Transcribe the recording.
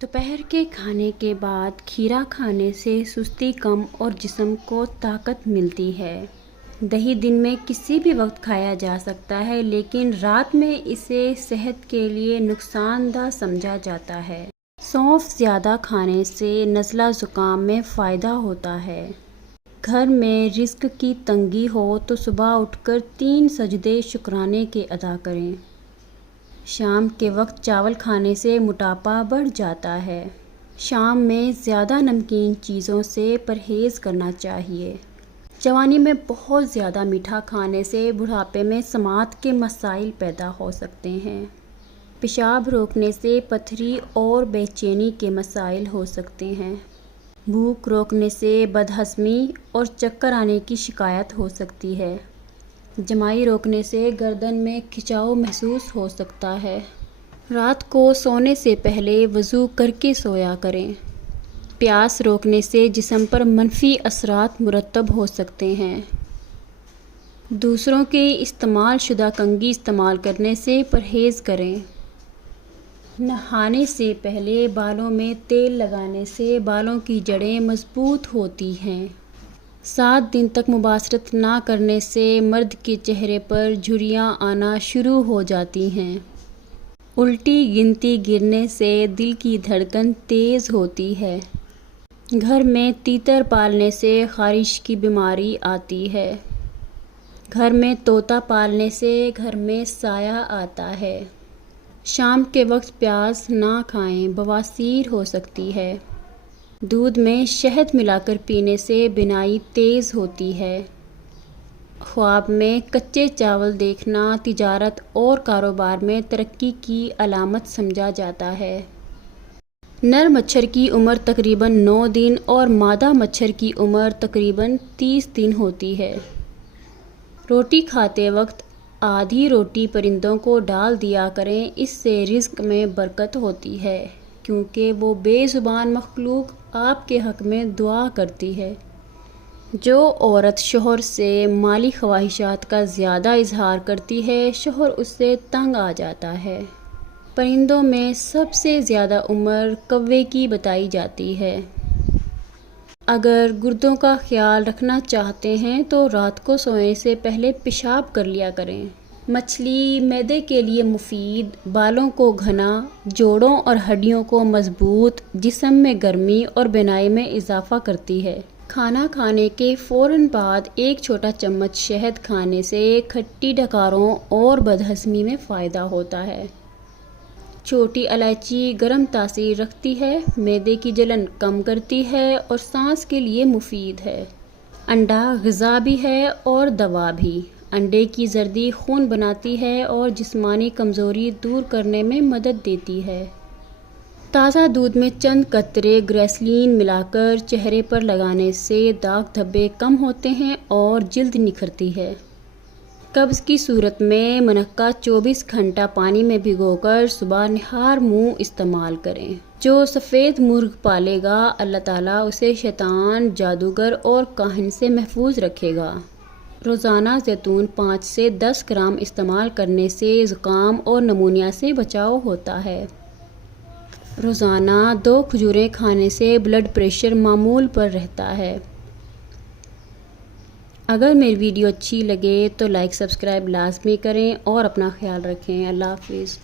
دوپہر کے کھانے کے بعد کھیرا کھانے سے سستی کم اور جسم کو طاقت ملتی ہے۔ دہی دن میں کسی بھی وقت کھایا جا سکتا ہے، لیکن رات میں اسے صحت کے لیے نقصان دہ سمجھا جاتا ہے۔ سونف زیادہ کھانے سے نزلہ زکام میں فائدہ ہوتا ہے۔ گھر میں رزق کی تنگی ہو تو صبح اٹھ کر 3 سجدے شکرانے کے ادا کریں۔ شام کے وقت چاول کھانے سے موٹاپا بڑھ جاتا ہے۔ شام میں زیادہ نمکین چیزوں سے پرہیز کرنا چاہیے۔ جوانی میں بہت زیادہ میٹھا کھانے سے بڑھاپے میں سماعت کے مسائل پیدا ہو سکتے ہیں۔ پیشاب روکنے سے پتھری اور بے چینی کے مسائل ہو سکتے ہیں۔ بھوک روکنے سے بدہضمی اور چکر آنے کی شکایت ہو سکتی ہے۔ جمائی روکنے سے گردن میں کھچاؤ محسوس ہو سکتا ہے۔ رات کو سونے سے پہلے وضو کر کے سویا کریں۔ پیاس روکنے سے جسم پر منفی اثرات مرتب ہو سکتے ہیں۔ دوسروں کے استعمال شدہ کنگھی استعمال کرنے سے پرہیز کریں۔ نہانے سے پہلے بالوں میں تیل لگانے سے بالوں کی جڑیں مضبوط ہوتی ہیں۔ 7 دن تک مباشرت نہ کرنے سے مرد کے چہرے پر جھریاں آنا شروع ہو جاتی ہیں۔ الٹی گنتی گرنے سے دل کی دھڑکن تیز ہوتی ہے۔ گھر میں تیتر پالنے سے خارش کی بیماری آتی ہے۔ گھر میں طوطا پالنے سے گھر میں سایہ آتا ہے۔ شام کے وقت پیاز نہ کھائیں، بواسیر ہو سکتی ہے۔ دودھ میں شہد ملا کر پینے سے بینائی تیز ہوتی ہے۔ خواب میں کچے چاول دیکھنا تجارت اور کاروبار میں ترقی کی علامت سمجھا جاتا ہے۔ نر مچھر کی عمر تقریباً 9 دن اور مادہ مچھر کی عمر تقریباً 30 دن ہوتی ہے۔ روٹی کھاتے وقت آدھی روٹی پرندوں کو ڈال دیا کریں، اس سے رزق میں برکت ہوتی ہے، کیونکہ وہ بے زبان مخلوق آپ کے حق میں دعا کرتی ہے۔ جو عورت شوہر سے مالی خواہشات کا زیادہ اظہار کرتی ہے، شوہر اس سے تنگ آ جاتا ہے۔ پرندوں میں سب سے زیادہ عمر کوے کی بتائی جاتی ہے۔ اگر گردوں کا خیال رکھنا چاہتے ہیں تو رات کو سونے سے پہلے پیشاب کر لیا کریں۔ مچھلی معدے کے لیے مفید، بالوں کو گھنا، جوڑوں اور ہڈیوں کو مضبوط، جسم میں گرمی اور بینائی میں اضافہ کرتی ہے۔ کھانا کھانے کے فوراً بعد 1 چھوٹا چمچ شہد کھانے سے کھٹی ڈکاروں اور بدہضمی میں فائدہ ہوتا ہے۔ چھوٹی الائچی گرم تاثیر رکھتی ہے، معدے کی جلن کم کرتی ہے اور سانس کے لیے مفید ہے۔ انڈا غذا بھی ہے اور دوا بھی۔ انڈے کی زردی خون بناتی ہے اور جسمانی کمزوری دور کرنے میں مدد دیتی ہے۔ تازہ دودھ میں چند قطرے گریسلین ملا کر چہرے پر لگانے سے داغ دھبے کم ہوتے ہیں اور جلد نکھرتی ہے۔ قبض کی صورت میں منقہ 24 گھنٹہ پانی میں بھگو کر صبح نہار منہ استعمال کریں۔ جو سفید مرغ پالے گا، اللہ تعالیٰ اسے شیطان، جادوگر اور کاہن سے محفوظ رکھے گا۔ روزانہ زیتون 5 سے 10 گرام استعمال کرنے سے زکام اور نمونیا سے بچاؤ ہوتا ہے۔ روزانہ 2 کھجوریں کھانے سے بلڈ پریشر معمول پر رہتا ہے۔ اگر میری ویڈیو اچھی لگے تو لائک سبسکرائب لازمی کریں اور اپنا خیال رکھیں۔ اللہ حافظ۔